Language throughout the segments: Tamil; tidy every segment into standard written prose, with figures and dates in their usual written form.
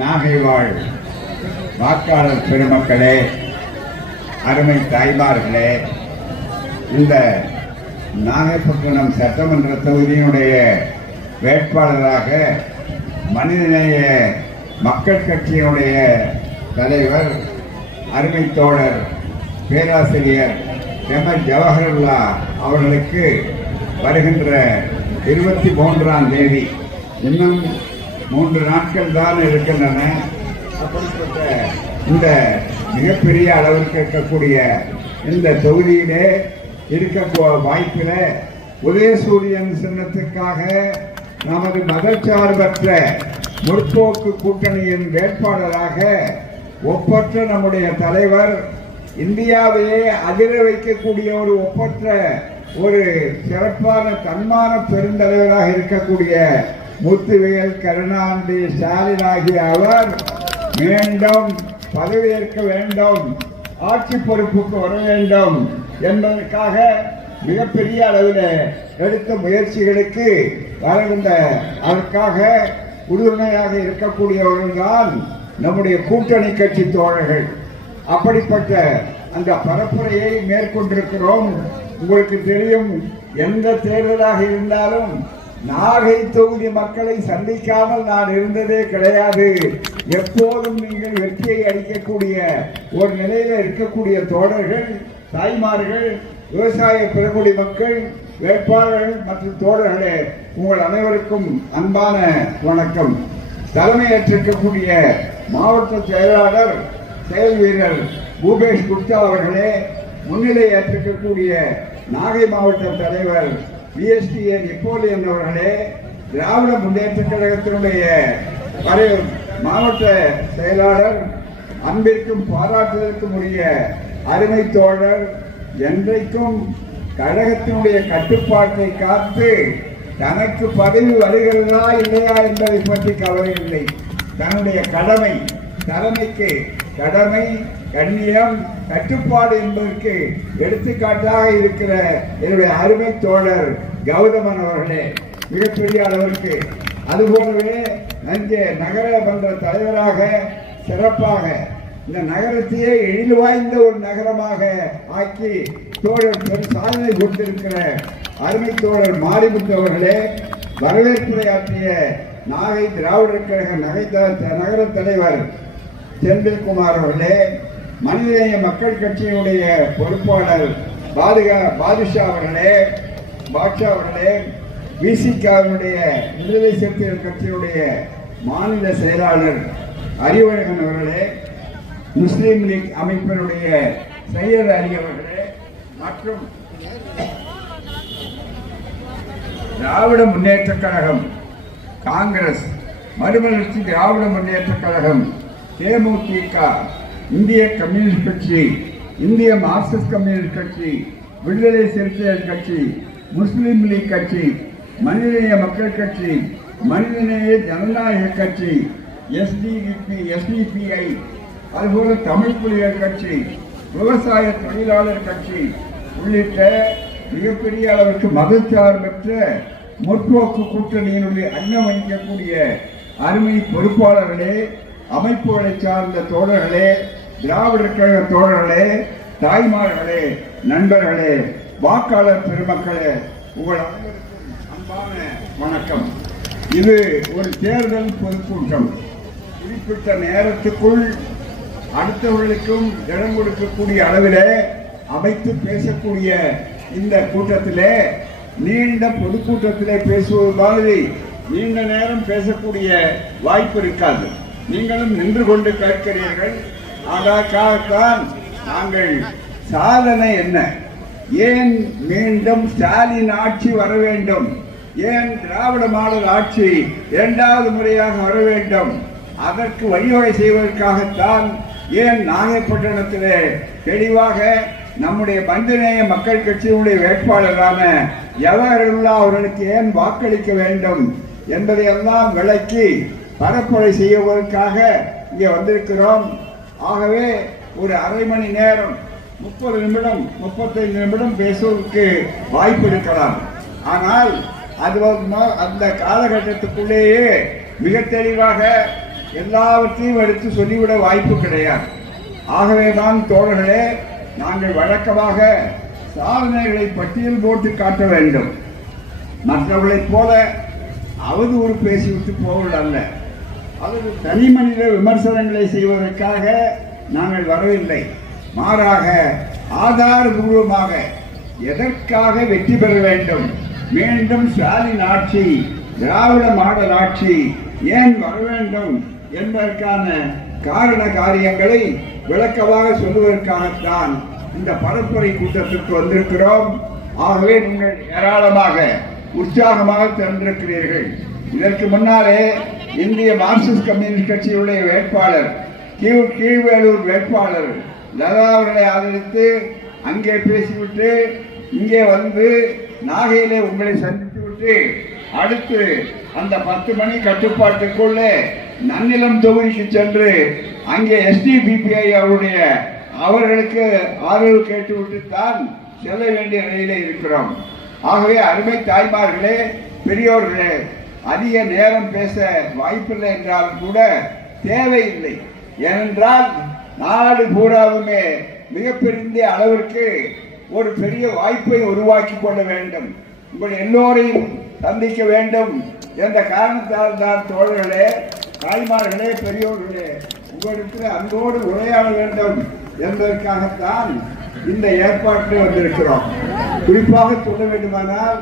நாகை வாழ் வாக்காளர் பெருமக்களே, அருமை தாய்மார்களே, இந்த நாகைப்பட்டினம் சட்டமன்ற தொகுதியினுடைய வேட்பாளராக மனிதநேய மக்கள் கட்சியினுடைய தலைவர் அருமை தோழர் பேராசிரியர் எம்.எஸ். ஜவஹர்லா அவர்களுக்கு வருகின்ற 23ஆம் தேதி, இன்னும் 3 நாட்கள் தான் இருக்கின்றன. அப்படிப்பட்ட இந்த மிகப்பெரிய அளவிற்கு இருக்கக்கூடிய இந்த தொகுதியிலே இருக்க வாய்ப்பில் உதயசூரியன் சின்னத்துக்காக நமது மதச்சார்பற்ற முற்போக்கு கூட்டணியின் வேட்பாளராக ஒப்பற்ற நம்முடைய தலைவர், இந்தியாவையே அதிர வைக்கக்கூடிய ஒரு ஒப்பற்ற ஒரு சிறப்பான தன்மான பெருந்தலைவராக இருக்கக்கூடிய முத்துவேல் கருணாநிதி ஸ்டாலின் ஆகிய அவர் மீண்டும் பதவியேற்க வேண்டும், ஆட்சி பொறுப்புக்கு வர வேண்டும் என்பதற்காக மிகப்பெரிய அளவில் எடுத்த முயற்சிகளுக்கு வருகின்ற அதற்காக உறுதுணையாக இருக்கக்கூடியவர்கள்தான் நம்முடைய கூட்டணி கட்சி தோழர்கள். அப்படிப்பட்ட அந்த பரப்புரையை மேற்கொண்டிருக்கிறோம். உங்களுக்கு தெரியும், எந்த தேர்தலாக இருந்தாலும் நாகை தொகுதி மக்களை சந்திக்காமல் நான் இருந்ததே கிடையாது. எப்போதும் நீங்கள் வெற்றியை அளிக்கக்கூடிய ஒரு நிலையில இருக்கக்கூடிய தோழர்கள், தாய்மார்கள், விவசாய பெருங்குடி மக்கள், வேட்பாளர்கள் மற்றும் தோழர்களே, உங்கள் அனைவருக்கும் அன்பான வணக்கம். தலைமையேற்றிருக்கக்கூடிய மாவட்ட செயலாளர் செயல் வீரர் பூபேஷ் குப்தா அவர்களே, முன்னிலை ஏற்றிருக்கக்கூடிய நாகை மாவட்ட தலைவர் பிஎஸ்டிஏ நெப்போலியன் அவர்களே, திராவிட முன்னேற்ற கழகத்தினுடைய மாவட்ட செயலாளர், அன்பிற்கும் பாராட்டுதலுக்கும் உரிய அருமை தோழர், என்றைக்கும் கழகத்தினுடைய கட்டுப்பாட்டை காத்து தனக்கு பதவி வருகிறதா இல்லையா என்பதை பற்றி கவலை இல்லை. தன்னுடைய கடமை, தலைமைக்கு கடமை, கண்ணியம், கட்டுப்பாடு என்பதற்கு எடுத்துக்காட்டாக இருக்கிற என்னுடைய அருமை தோழர் கௌதமன் அவர்களே, மிகப்பெரிய அளவிற்கு அதுபோலவே நஞ்சை நகர மன்ற தலைவராக சிறப்பாக இந்த நகரத்தையே எழில் வாய்ந்த ஒரு நகரமாக ஆக்கி தோழர் பெரும் சாதனை கொண்டிருக்கிற அருமை தோழர் மாரிமுத்து அவர்களே, வரவேற்புரையாற்றிய நாகை திராவிடர் கழக நகர தலைவர் செந்தில்குமார் அவர்களே, மனிதநேய மக்கள் கட்சியினுடைய பொறுப்பாளர் பாதுஷா அவர்களே, விசிகாவினுடைய விடுதலை சிறுத்தைகள் கட்சியினுடைய மாநில செயலாளர் அறிவழகன் அவர்களே, முஸ்லீம் லீக் அமைப்பினுடைய சையத் அலி அவர்களே, மற்றும் திராவிட முன்னேற்ற கழகம், காங்கிரஸ், மறுமலர்ச்சி திராவிட முன்னேற்ற கழகம், தேமுதிக, இந்திய கம்யூனிஸ்ட் கட்சி, இந்திய மார்க்சிஸ்ட் கம்யூனிஸ்ட் கட்சி, விடுதலை சிறுத்தைகள் கட்சி, முஸ்லீம் லீக் கட்சி, மனிதநேய மக்கள் கட்சி, மனிதநேய ஜனநாயக கட்சி, எஸ்டிபிஐ, அதுபோல தமிழ் புலிகள் கட்சி, விவசாய தொழிலாளர் கட்சி உள்ளிட்ட மிகப்பெரிய அளவிற்கு மதச்சார்பற்ற முற்போக்கு கூட்டணியினுடைய அங்கம் வகிக்கக்கூடிய அருமை பொறுப்பாளர்களே, அமைப்புகளை சார்ந்த தோழர்களே, திராவிடர் கழக தோழர்களே, தாய்மார்களே, நண்பர்களே, வாக்காளர் பெருமக்களே, உங்கள் அனைவருக்கும் அன்பான வணக்கம். இது ஒரு தேர்தல் பொதுக்கூட்டம். குறிப்பிட்ட நேரத்துக்குள் அடுத்தவர்களுக்கும் இடம் கொடுக்கக்கூடிய அளவிலே அமைத்து பேசக்கூடிய இந்த கூட்டத்திலே, நீண்ட பொதுக்கூட்டத்திலே பேசுவது மாதிரி நீண்ட நேரம் பேசக்கூடிய வாய்ப்பு இருக்காது. நீங்களும் நின்று கொண்டு கேட்கிறீர்கள். அதற்காகத்தான் நாங்கள் சாதனை என்ன, ஏன் மீண்டும் ஸ்டாலின் ஆட்சி வர வேண்டும், ஏன் திராவிட மாடல் ஆட்சி 2வது முறையாக வர வேண்டும், அதற்கு வழிவகை செய்வதற்காகத்தான் ஏன் நாகைப்பட்டினத்திலே தெளிவாக நம்முடைய மனிதநேய மக்கள் கட்சியினுடைய வேட்பாளரான ஜவஹர்லா அவர்களுக்கு ஏன் வாக்களிக்க வேண்டும் என்பதையெல்லாம் விளக்கி பரப்புரை செய்வதற்காக இங்கே வந்திருக்கிறோம். ஆகவே ஒரு அரை மணி நேரம், 30 நிமிடம், 35 நிமிடம் பேசுவதற்கு வாய்ப்பு இருக்கலாம். ஆனால் அது அந்த காலகட்டத்துக்குள்ளேயே மிக தெளிவாக எல்லாவற்றையும் எடுத்து சொல்லிவிட வாய்ப்பு கிடையாது. ஆகவேதான் தோழர்களே, நாங்கள் வழக்கமாக சாதனைகளை பட்டியல் போட்டு காட்ட வேண்டும். மற்றவர்களைப் போல அவதூறு பேசிவிட்டு போவது அல்ல, அல்லது தனி மனித விமர்சனங்களை செய்வதற்காக நாங்கள் வரவில்லை. மாறாக ஆதாரபூர்வமாக எதற்காக வெற்றி பெற வேண்டும், மீண்டும் ஸ்டாலின் ஆட்சி, திராவிட மாடல் ஆட்சி ஏன் வர வேண்டும் என்பதற்கான காரண காரியங்களை விளக்கமாக சொல்வதற்காகத்தான் இந்த பரப்புரை கூட்டத்திற்கு வந்திருக்கிறோம். ஆகவே நீங்கள் ஏராளமாக உற்சாகமாக திறந்திருக்கிறீர்கள். இதற்கு முன்னாலே இந்திய மார்க்சிஸ்ட் கம்யூனிஸ்ட் கட்சியுடைய வேட்பாளர் கீழ்வேலூர் வேட்பாளர் லதா அவர்களை ஆதரித்து அங்கே பேசிவிட்டு இங்கே வந்து நாகையிலே உங்களை சந்தித்து விட்டு அடுத்து அந்த 10 மணி கட்டுப்பாட்டுக்குள்ளே நன்னிலம் தொகுதிக்கு சென்று அங்கே SDPI அவர்களுக்கு ஆதரவு கேட்டுவிட்டு தான் செல்ல வேண்டிய நிலையிலே இருக்கிறோம். ஆகவே அருமை தாய்மார்களே, பெரியோர்களே, அதிக நேரம் பேச வாய்ப்பில்லை என்றாலும் கூட தேவையில்லை. ஏனென்றால் நாடு பூராவுமே மிகப்பெரிய அளவிற்கு ஒரு பெரிய வாய்ப்பை உருவாக்கி கொள்ள வேண்டும், உங்கள் எல்லோரையும் சந்திக்க வேண்டும் என்ற காரணத்தால் தான் தோழர்களே, தாய்மார்களே, பெரியோர்களே, உங்களுக்கு அன்போடு உரையாட வேண்டும் என்பதற்காகத்தான் இந்த ஏற்பாட்டில் வந்திருக்கிறோம். குறிப்பாக சொல்ல வேண்டுமானால்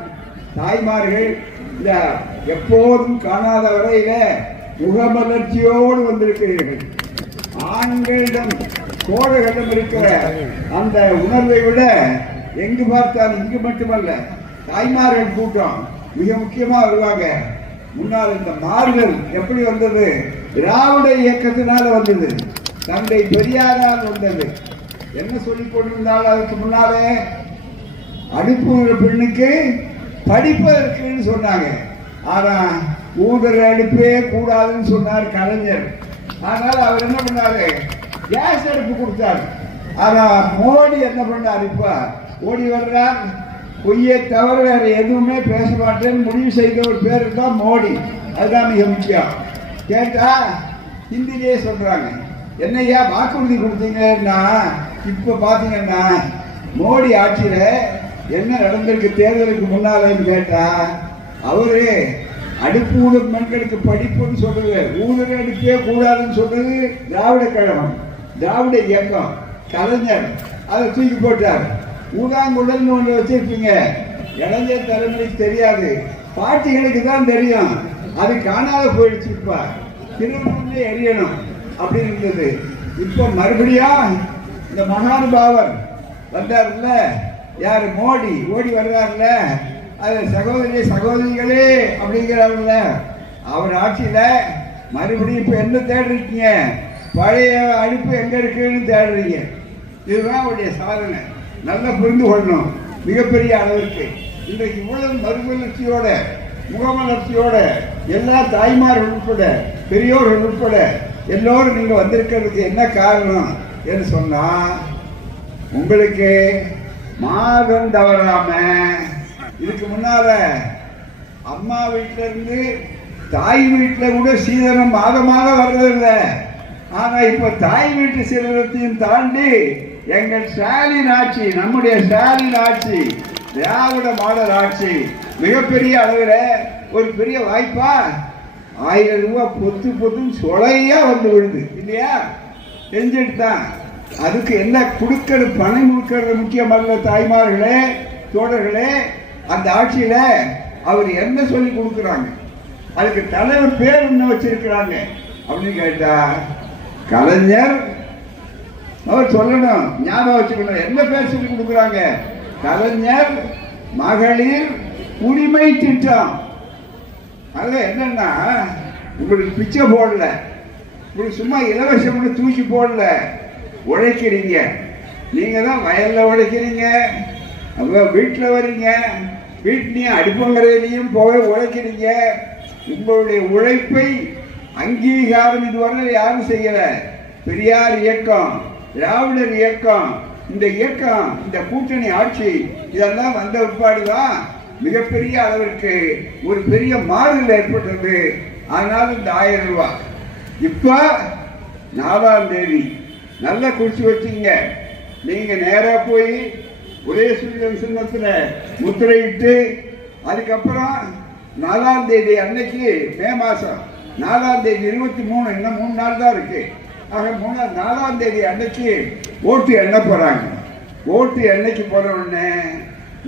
தாய்மார்கள் இந்த எப்போதும் காணாத வரையில முகமலர்ச்சியோடு வந்திருக்கிறீர்கள். ஆண்களிடம் தோழர்களிடம் இருக்கிற அந்த உணர்வை விட எங்கு பார்த்தாலும் இங்கு மட்டுமல்ல தாய்மார்கள் கூட்டம் மிக முக்கியமா வருவாங்க. முன்னால் இந்த மாறுதல் எப்படி வந்தது? திராவிட இயக்கத்தினால வந்தது, தந்தை பெரியாரால் வந்தது. என்ன சொல்லிக் கொண்டிருந்தாலும் அதுக்கு முன்னாலே அடுப்பு பெண்ணுக்கு படிப்பதற்குன்னு சொன்னாங்க. ஆனா ஊதர் அடுப்பே கூடாதுன்னு சொன்னார் கலைஞர். ஆனால் அவர் என்ன பண்ணாரு? கேஸ் அடுப்பு கொடுத்தார். ஆனா மோடி என்ன பண்ணார்? இப்ப ஓடி வர்றார், பொய்யை தவிர வேற எதுவுமே பேச மாட்டேன்னு முடிவு செய்த ஒரு பேர் தான் மோடி. அதுதான் மிக முக்கியம். கேட்டா ஹிந்திலேயே சொல்றாங்க. என்னையா வாக்குறுதி கொடுத்தீங்கன்னா இப்ப பாத்தீங்கன்னா மோடி ஆட்சியில என்ன நடந்திருக்கு தேர்தலுக்கு முன்னாலன்னு கேட்டா அவரு அடுப்பு ஊழல் பெண்களுக்கு படிப்புன்னு சொல்றது, ஊழல் அடுப்பே கூடாதுன்னு சொல்றது திராவிட கழகம், திராவிட இயக்கம், கலைஞர் அதை தூக்கி போட்டார். ஊதாங்குடல்னு ஒன்று வச்சிருக்கீங்க, இளைஞர் தலைமுறைக்கு தெரியாது, பாட்டிகளுக்கு தான் தெரியும். அது காணாத போயிடுச்சு. இப்ப திருவண்ணூர்ல எரியணும் அப்படின்னு இருந்தது. இப்ப மறுபடியும் இந்த மகானுபாவர் வந்தார்ல, யாரு? மோடி ஓடி வர்றாருல, அது சகோதரிகளே அப்படிங்கிறாருல்ல, அவர் ஆட்சியில மறுபடியும் இப்ப என்ன தேடுறீங்க? பழைய அடுப்பு எங்க இருக்குன்னு தேடுறீங்க. இதுதான் அவருடைய சாதனை. நல்லா புரிந்து கொள்ளணும். மிகப்பெரிய அளவிற்கு இன்றைக்கு இவ்வளவு மறுமலர்ச்சியோட முகமலர்ச்சியோட எல்லா தாய்மார்கள் உட்பட பெரியோர்கள் உட்பட எல்லோரும் நீங்க வந்திருக்கிறதுக்கு என்ன காரணம் என்று சொன்னா, உங்களுக்கு மாதம் தவறாம இதுக்கு முன்னால அம்மா வீட்டில இருந்து தாய் வீட்டுல கூட சீதனம் மாதமாக வர்றதில்லை. ஆனா இப்ப தாய் வீட்டு சீதனத்தையும் தாண்டி எங்கள் ஸ்டாலின் ஆட்சி, நம்முடைய ஸ்டாலின் ஆட்சி, திராவிட மாடல் ஆட்சி மிகப்பெரிய அளவில் ஒரு பெரிய வாய்ப்பா 1000 ரூபாய் பொத்துன்னு சொலையா வந்து விழுது இல்லையா? செஞ்சுட்டு தான். அதுக்கு என்ன கொடுக்கறது? பணம் கொடுக்கறது முக்கியமல்ல தாய்மார்களே, தோழர்களே. அந்த ஆட்சியில அவர் என்ன சொல்லி கொடுக்குறாங்க? அதுக்கு தலைவர் பேர் என்ன வச்சிருக்கிறாங்க அப்படின்னு கேட்டா கலைஞர். அவர் சொல்லணும், ஞாபகம் வச்சுக்கணும். என்ன பேர் சொல்லி கொடுக்குறாங்க? கலைஞர் மகளிர் உரிமை திட்டம். அது என்னன்னா, உங்களுக்கு பிச்சை போடல, உங்களுக்கு சும்மா இலவசம் தூக்கி போடல, உழைக்கிறீங்க. நீங்க தான் வயல்ல உழைக்கிறீங்க, வீட்டில் வர்றீங்க, வீட்லையும் அடுப்பங்கரையிலையும் போக உழைக்கிறீங்க. உங்களுடைய உழைப்பை அங்கீகாரம் இதுவரை யாரும் செய்யல. பெரியார் இயக்கம், திராவிடர் இயக்கம், இந்த இயக்கம், இந்த கூட்டணி ஆட்சி இதெல்லாம் வந்த உட்பாடுதான் மிகப்பெரிய அளவிற்கு ஒரு பெரிய மாறுதல் ஏற்பட்டது. அதனால இந்த 1000 ரூபாய் இப்போ 4ஆம் தேதி நல்லா குறிச்சு வச்சுங்க. நீங்க நேரா போய் உதயசூரியன் சின்னத்துல முத்திரையிட்டு அதுக்கப்புறம் 4ஆம் தேதி அன்னைக்கு மே மாசம் 4ஆம் தேதி 23 இன்னும் 3 நாள் தான் இருக்கு. ஆக 4ஆம் தேதி அன்னைக்கு ஓட்டு எண்ண போறாங்க. ஓட்டு எண்ணைக்கு போற உடனே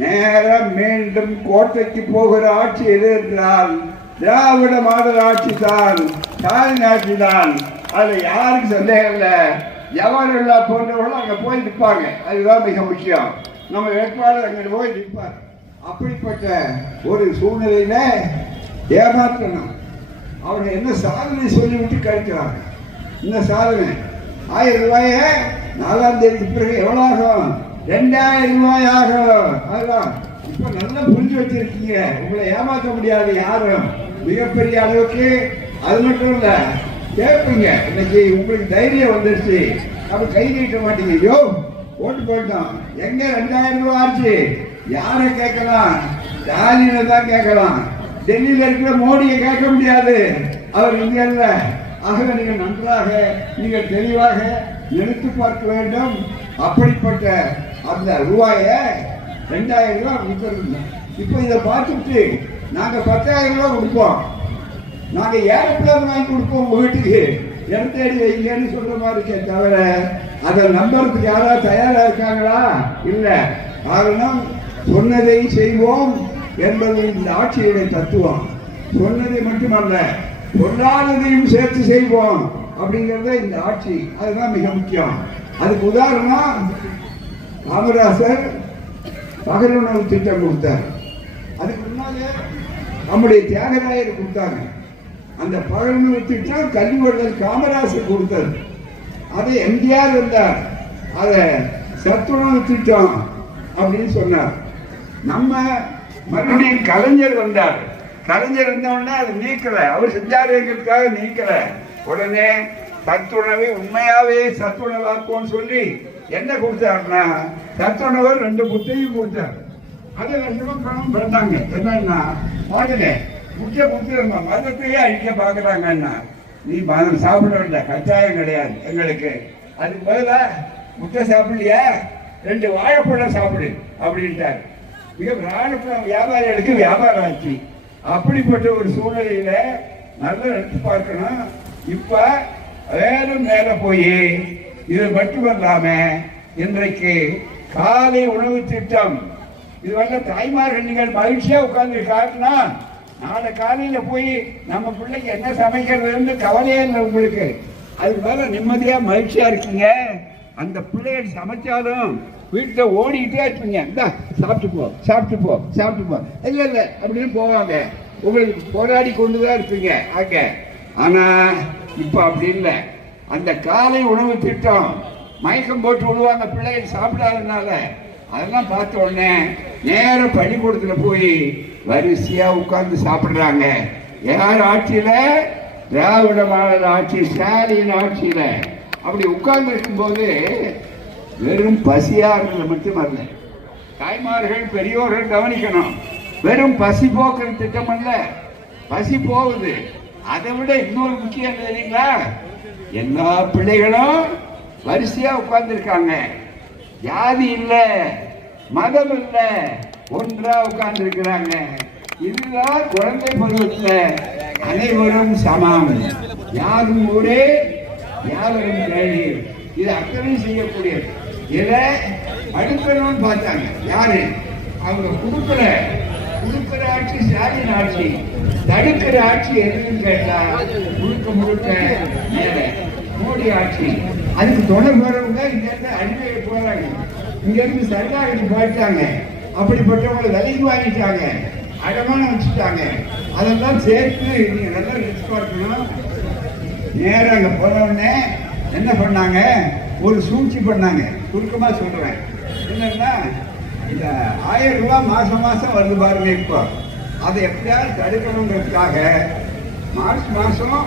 நேரம் மீண்டும் கோட்டைக்கு போகிற ஆட்சி எது என்றால் திராவிட மாடல் ஆட்சி தான், ஸ்டாலின் ஆட்சி தான். அது யாருக்கு சந்தேகம் இல்லை. ஜவஹர்லா போன்றவர்களும் அங்கே போய் நிற்பாங்க. அதுதான் மிக முக்கியம். நம்ம வேட்பாளர் அங்கே போய் நிற்பார். அப்படிப்பட்ட ஒரு சூழ்நிலையில ஏமாற்றணும். அவர்கள் என்ன சாதனை சொல்லிவிட்டு கழிக்கிறாங்க. இந்த சாதனை 1000 ரூபாய 4ஆம் தேதிக்கு பிறகு எவ்வளவு ஆகும்? 2000 ரூபாய் ஆகும். அதுதான் இப்ப நல்லா புரிஞ்சு வச்சிருக்கீங்க. உங்களை ஏமாற்ற முடியாது யாரும். மிகப்பெரிய அளவுக்கு அது மட்டும் இல்ல, கேட்பீங்க. இன்னைக்கு உங்களுக்கு தைரியம் வந்துருச்சு. அப்ப கை நீட்ட மாட்டீங்க. ஐயோ ஓட்டு போட்டோம், எங்க 2000 ரூபாய் ஆச்சு? யாரை கேட்கலாம்? ஸ்டாலினை தான் கேட்கலாம். டெல்லியில இருக்கிற மோடியை கேட்க முடியாது. அவர் இங்க இல்ல. ஆகவே நீங்கள் நன்றாக நீங்கள் தெளிவாக நினைத்து பார்க்க வேண்டும். அப்படிப்பட்ட அந்த ரூபாய 2000 ரூபாய் கொடுத்துருங்க. இப்போ இதை பார்த்துட்டு நாங்க 10,000 ரூபாய் கொடுப்போம். நாங்க ஏரோப்ளேன் வாங்கி கொடுப்போம். உங்க வீட்டுக்கு இடம் தேடி வைங்கன்னு சொல்ற மாதிரி இருக்கே தவிர அதை நம்புறதுக்கு யாராவது தயாரா இருக்காங்களா? இல்ல. காரணம் சொன்னதை செய்வோம் என்பது இந்த ஆட்சியுடைய தத்துவம். சொன்னதை மட்டுமல்ல, சொல்லாததையும் சேர்த்து செய்வோம் அப்படிங்கறத இந்த ஆட்சி. அதுதான் மிக முக்கியம். அதுக்கு உதாரணம் காமராசர் பகல் உணவு திட்டம் கொடுத்தார். அதுக்கு முன்னாலே நம்முடைய தியாகராயர் கொடுத்தாங்க. அந்த பகல் உணவு திட்டம் கல்விவள்ளல் காமராசர் கொடுத்தது. அதை எம்ஜிஆர் வந்தார். அதை சத்துணவு திட்டம் அப்படின்னு சொன்னார். நம்ம மறுபடியும் கலைஞர் வந்தார். கலைஞர் வந்தவுடனே அது நீக்கல. அவர் செஞ்சாருங்கிறதுக்காக நீக்கல. உடனே சத்துணவை உண்மையாவே சத்துணவாக்கும்னு சொல்லி என்ன கொடுத்தாருன்னா சத்துணவு 2 புத்தையும் கொடுத்தாரு. அதை 2 பணம் பண்ணாங்க. என்னன்னா பாடல முக்கிய கொடுத்துருமா மதத்தையே அழிக்க பாக்குறாங்கன்னா நீ மதம் சாப்பிடவில்லை, கட்டாயம் கிடையாது எங்களுக்கு. அதுக்கு பதிலா முட்டை சாப்பிடலையா 2 வாழைப்பழம் சாப்பிடு அப்படின்ட்டாரு. மிக வாழைப்பழம் வியாபாரிகளுக்கு வியாபாரம் ஆச்சு. அப்படிப்பட்ட ஒரு சூழ்நிலையில நல்லா எடுத்து பார்க்கணும். இப்ப வேறும் மேல போய் இது மட்டுமல்லாம இன்றைக்கு காலை உணவு திட்டம் இது வந்து தாய்மார்கள் நீங்கள் மகிழ்ச்சியா உட்கார்ந்து காட்டினா நாளை காலையில போய் நம்ம பிள்ளைக்கு என்ன சமைக்கிறதுன்னு கவலையே இல்லை உங்களுக்கு. அதுக்கு மேல நிம்மதியா மகிழ்ச்சியா இருக்கீங்க. அந்த பிள்ளைகள் சமைச்சாலும் வீட்டில் ஓடிக்கிட்டே இருப்பீங்க. இந்தா சாப்பிட்டு போ, சாப்பிட்டு போ, சாப்பிட்டு போ, இல்லை இல்லை அப்படின்னு போவாங்க. உங்களுக்கு போராடி கொண்டுதான் இருப்பீங்க அங்க. ஆனா இப்ப அப்படி இல்லை. அந்த காலை உணவு திட்டம் மயக்கம் போட்டு விடுவாங்க பிள்ளைகள் சாப்பிடாதனால. அதெல்லாம் பார்த்த உடனே நேரம் பள்ளிக்கூடத்துல போய் வரிசையா உட்கார்ந்து சாப்பிடுறாங்க. யார் ஆட்சியில? திராவிட மாடல் ஆட்சி, ஸ்டாலின் ஆட்சியில. அப்படி உட்கார்ந்து இருக்கும்போது வெறும் பசியா இருந்தது மட்டுமல்ல, தாய்மார்கள் பெரியோர்கள் கவனிக்கணும். வெறும் பசி போக்குற திட்டம் அல்ல, பசி போகுது. அதை விட இன்னொரு முக்கியம் தெரியுங்களா? எல்லா பிள்ளைகளும் வரிசையா உட்கார்ந்து இருக்காங்க. ஜாதி இல்ல, மதம் இல்ல, ஒன்றா உட்கார்ந்து இருக்கிறாங்க. இதுதான் குழந்தை பருவத்தில் அனைவரும் சமம், யாரும் ஊரே யாவரும் கேள்வி. இது அத்தனை செய்யக்கூடியது. இதை அடுக்கணும்னு பார்த்தாங்க. யாரு? அவங்க கொடுக்கிற ஆட்சி ஸ்டாலின் ஆட்சி. தடுக்கிற ஆட்சி எதுன்னு கேட்டா முழுக்க முழுக்க மேல மோடி ஆட்சி. அதுக்கு தொடர் வரவங்க இங்க இருந்து அடிமையை போறாங்க. இங்க இருந்து சர்க்காருக்கு போயிட்டாங்க. அப்படிப்பட்டவங்களை விலைக்கு வாங்கிட்டாங்க, அடமானம் வச்சுட்டாங்க. அதெல்லாம் சேர்த்து நீங்க நல்லா லிஸ்ட் பார்க்கணும். நேரம் அங்க போனவுடனே என்ன பண்ணாங்க? ஒரு சூழ்ச்சி பண்ணாங்க. சுருக்கமா சொல்றேன். என்னன்னா இந்த 1000 ரூபாய் மாசம் மாசம் வருது பாருங்க. இப்போ அதை எப்படியாவது தடுக்கணுங்கிறதுக்காக மார்ச் மாசம்,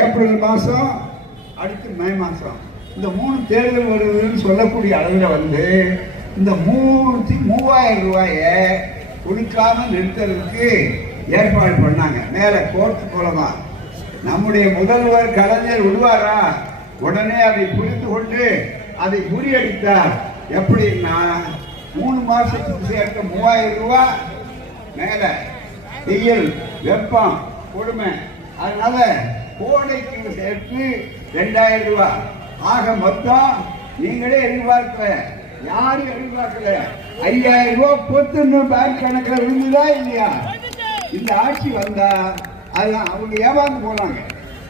ஏப்ரல் மாசம், அடுத்து மே மாசம் இந்த 3 தேர்தல் வருதுன்னு சொல்லக்கூடிய அளவில் வந்து இந்த 3000 ரூபாய கொடுக்காம நிறுத்துறதுக்கு ஏற்பாடு பண்ணாங்க. மேல கோர்ட் மூலமா நம்முடைய முதல்வர் கலைஞர் விடுவாரா? உடனே அதை புரிந்து கொண்டு அதை முறியடித்தார். எப்படின்னா 3 மாசத்துக்கு சேர்க்க 3000 ரூபாய் மேல வெயில் வெப்பம் கொடுமை, அதனால கோடைக்கு சேர்த்து 2000 ரூபாய். ஆக மொத்தம் நீங்களே எதிர்பார்க்கல, யாரும் எதிர்பார்க்கல, 5000 ரூபாய் பொத்துன்னு பேங்க் கணக்கில் விழுந்துதா இல்லையா? இந்த ஆட்சி வந்தா அது அவங்க ஏமாந்து போனாங்க.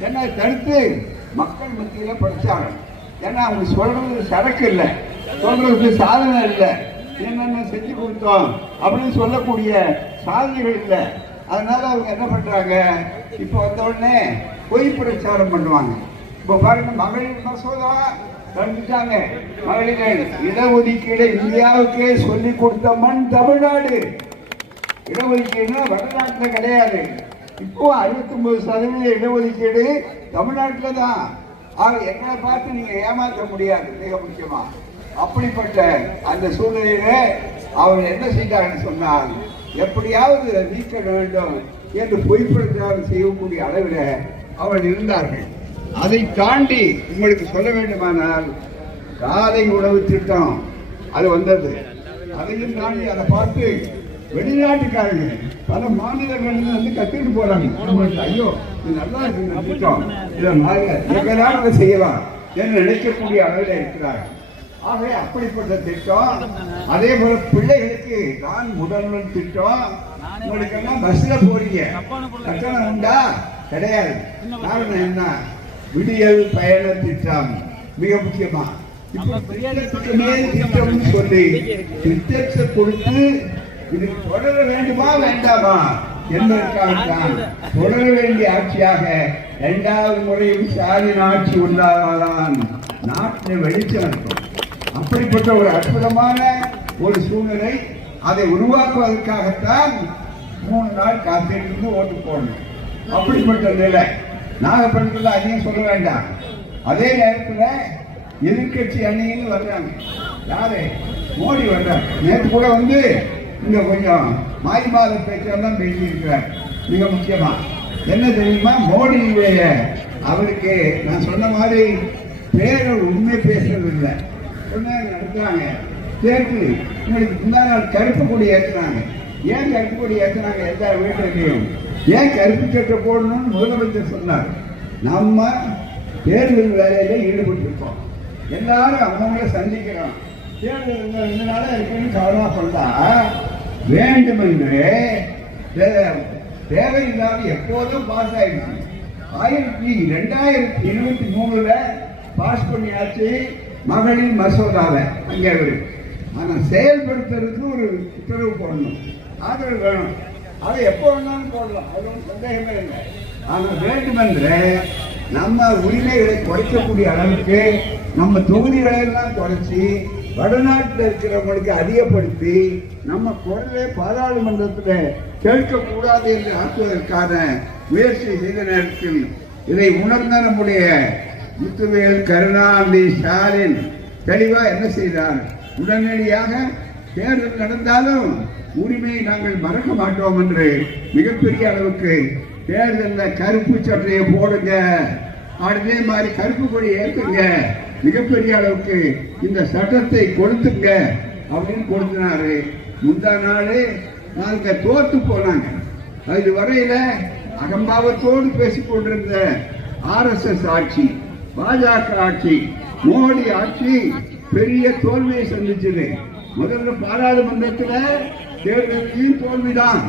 ஏன்னா தடுத்து மக்கள் மத்தியில படிச்சாங்க. ஏன்னா அவங்க சொல்றது சரக்கு இல்லை, சொல்றதுக்கு சாதனை இல்லை, என்னென்ன செஞ்சு கொடுத்தோம் அப்படின்னு சொல்லக்கூடிய சாதனைகள் இல்லை. அதனால அவங்க என்ன பண்றாங்க, இப்போ வந்த உடனே பொய் பிரச்சாரம் பண்ணுவாங்க. இப்போ பாருங்க, மகளிர் மசோதா கண்டுட்டாங்க. மகளிர் இடஒதுக்கீடு இந்தியாவுக்கே சொல்லி கொடுத்த மண் தமிழ்நாடு. இடஒதுக்கீடுனா வடநாட்டில் கிடையாது. இப்போ 69% இடஒதுக்கீடு தமிழ்நாட்டில் தான். ஆக எங்களை பார்த்து நீங்க ஏமாற்ற முடியாது. மிக முக்கியமா அப்படிப்பட்ட அந்த சூழ்நிலையில அவர் என்ன செய்தார்னு சொன்னால், எப்படியாவது நீக்க வேண்டும் என்று பொய்ப்பிரச்சாரம் செய்யக்கூடிய அளவில் அவர்கள் இருந்தார்கள். அதை தாண்டி உங்களுக்கு சொல்ல வேண்டுமானால் காலை உணவு திட்டம் அது வந்தது. அதையும் தாண்டி அதை பார்த்து வெளிநாட்டுக்காரங்க பல மாநிலங்கள் வந்து கத்துட்டு போறாங்க. ஐயோ இது நல்லா இருக்கு திட்டம், இதை செய்யலாம் என்று நினைக்கக்கூடிய அளவில் இருக்கிறார்கள். ஆகவே அப்படிப்பட்ட திட்டம். அதே போல பிள்ளைகளுக்கு தான் முதல்வர் திட்டம். உங்களுக்கு எல்லாம் பஸ்ல போறீங்க, கட்டணம் உண்டா? கிடையாது. காரணம் என்ன? விடியல் பயண திட்டம் மிக முக்கியமா. திட்டம் சொல்லி திட்டத்தை கொடுத்து இது தொடர வேண்டுமா வேண்டாமா என்பதற்காகத்தான் தொடர வேண்டிய ஆட்சியாக 2வது முறையும் ஸ்டாலின் ஆட்சி உள்ளாதான் நாட்டில் வெளிச்சம் இருக்கும். அப்படிப்பட்ட ஒரு அற்புதமான ஒரு சூழ்நிலை, அதை உருவாக்குவதற்காகத்தான் 3 நாள் காத்திருந்து ஓட்டு போடணும். அப்படிப்பட்ட நிலை நாகப்பட்டினத்தில் அதிகம் சொல்ல வேண்டாம். அதே நேரத்தில் எதிர்கட்சி அணின்னு வர்றாங்க. யாரு? மோடி வர்றாங்க. நேற்று கூட வந்து இங்க கொஞ்சம் மாய்மாத பேச்செல்லாம் பேசியிருக்கிறார். மிக முக்கியமா என்ன தெரியுமா, மோடியுடைய அவருக்கு நான் சொன்ன மாதிரி பேரர் உண்மை பேசுறது இல்லை. நடத்துறாங்க சேர்த்து. உங்களுக்கு முந்தா நாள் கருப்பு கொடி ஏற்றுறாங்க. ஏன் கருப்பு கொடி ஏற்றுறாங்க? எல்லா வீட்டிலையும் ஏன் கருப்பு சட்டை போடணும்னு முதலமைச்சர் சொன்னார். நம்ம தேர்தல் வேலையில ஈடுபட்டிருக்கோம். எல்லாரும் அவங்கள சந்திக்கிறோம். தேர்தல் 2 நாளா இருக்குன்னு கவலைப்பட்டா வேண்டுமென்று தேவையில்லாத எப்போதும் பாஸ் ஆயிடுச்சு. 2023 பாஸ் பண்ணியாச்சு மகளிர் மசோதாவை. அங்கே ஆனா செயல்படுத்துறதுக்கு ஒரு உத்தரவு போடணும், ஆதரவு வேணும். அதை எப்போ வேணாலும் போடலாம், அது ஒன்றும் சந்தேகமே இல்லை. ஆனால் வேண்டுமென்று நம்ம உரிமைகளை குறைக்கக்கூடிய அளவுக்கு நம்ம தொகுதிகளை எல்லாம் குறைச்சி வடநாட்டில் இருக்கிறவங்களுக்கு அதிகப்படுத்தி நம்ம குரலை பாராளுமன்றத்தில் கேட்கக்கூடாது என்று ஆக்குவதற்கான முயற்சி செய்த நேரத்தில் இதை உணர்ந்த நம்முடைய முத்துவேல் கருணாநிதி ஸ்டாலின் தெளிவா என்ன செய்தார்? உடனடியாக தேர்தல் நடந்தாலும் உரிமையை நாங்கள் மறக்க மாட்டோம் என்று மிகப்பெரிய அளவுக்கு தேர்தலில் கருப்பு சட்டையை போடுங்க, அதே மாதிரி கருப்பு கொடி ஏற்றுங்க, மிகப்பெரிய அளவுக்கு இந்த சட்டத்தை கொடுத்துங்க அப்படின்னு கொடுத்தினாரு. முந்தா நாளே நாங்க தோத்து போனாங்க. அது வரையில அகம்பாவத்தோடு பேசிக் கொண்டிருந்த RSS ஆட்சி, பாஜக ஆட்சி, மோடி ஆட்சி பெரிய தோல்வியை சந்திச்சது. முதல்ல பாராளுமன்றத்தில் தேர்தலையும் தோல்விதான்.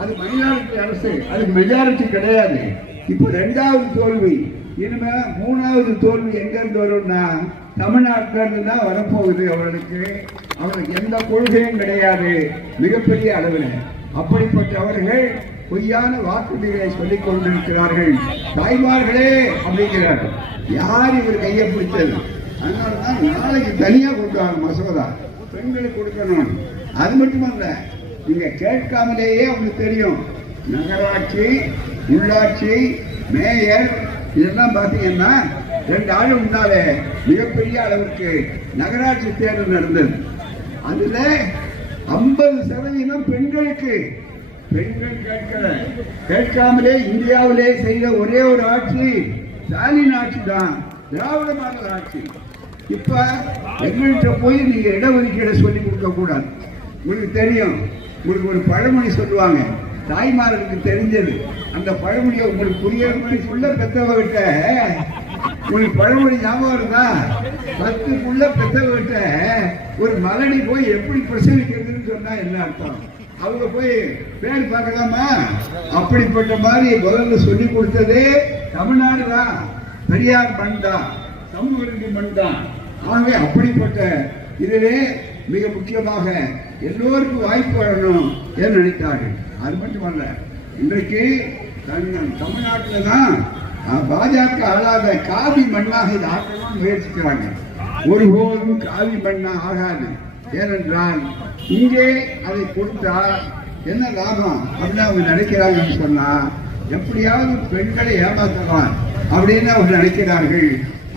அது மைனாரிட்டி அரசு, அதுக்கு மெஜாரிட்டி கிடையாது. இப்ப 2வது தோல்வி. இனிமே 3வது தோல்வி எங்க இருந்து வரும்னா தமிழ்நாட்டில இருந்து தான் வரப்போகுது. அவர்களுக்கு எந்த கொள்கையும் கிடையாது மிகப்பெரிய அளவில். அப்படிப்பட்டவர்கள் பொய்யான வாக்குறுதிகளை சொல்லிக் கொண்டிருக்கிறார்கள். தாய்மார்களே அப்படிங்கிறார்கள். யார் இவர் கையை பிடிச்சது? அதனாலதான் நாளைக்கு தனியா கொண்டு வாங்க மசோதா, பெண்களுக்கு கொடுக்கணும். அது மட்டுமல்ல, நீங்க கேட்காமலேயே உங்களுக்கு தெரியும், நகராட்சி, உள்ளாட்சி, மேயர் இதெல்லாம் பார்த்தீங்கன்னா 2 ஆண்டு முன்னாலே மிகப்பெரிய அளவுக்கு நகராட்சி தேர்தல் நடந்தது. அதுல 50% பெண்களுக்கு பெண்கள் கேட்காமலே இந்தியாவிலே செய்த ஒரே ஒரு ஆட்சி ஸ்டாலின் ஆட்சி தான், திராவிட மாடல் ஆட்சி. இப்ப எங்கள்கிட்ட போய் நீங்க இடஒதுக்கீடு சொல்லி கொடுக்க கூடாது. உங்களுக்கு தெரியும், உங்களுக்கு ஒரு பழமொழி சொல்லுவாங்க, தாய்மார்களுக்கு தெரிஞ்சது. அந்த பழமொழியை உங்களுக்கு புரியறதுக்குள்ள பெற்றவர்கிட்ட உங்களுக்கு பழமொழி ஞாபகம் இருந்தா, 10க்குள்ள பெற்றவர்கிட்ட ஒரு மலடி போய் எப்படி பிரசவிக்கிறதுன்னு சொன்னா என்ன அர்த்தம்? அவங்க போய் பேர் பார்க்கலாமா? அப்படிப்பட்ட மாதிரி முதல்ல சொல்லி கொடுத்ததே தமிழ்நாடு தான், பெரியார் மண் தான், சமூக மண் தான். ஆகவே அப்படிப்பட்ட இதிலே மிக முக்கியமாக எல்லோருக்கும் வாய்ப்பு வரணும் என்று நினைத்தார்கள். அது மட்டுமல்ல, இன்றைக்கு தமிழ்நாட்டில் தான் பாஜக ஆளாத காவி மண்ணாக இதை ஆக்கணும்னு முயற்சிக்கிறாங்க. ஒருபோதும் காவி மண்ணாக ஆகாது. ஏனென்றால் இங்கே அதை கொடுத்தா என்ன லாபம் அப்படின்னு அவங்க நினைக்கிறாங்கன்னு சொன்னா, எப்படியாவது பெண்களை ஏமாற்றலாம் அப்படின்னு அவங்க நினைக்கிறார்கள்.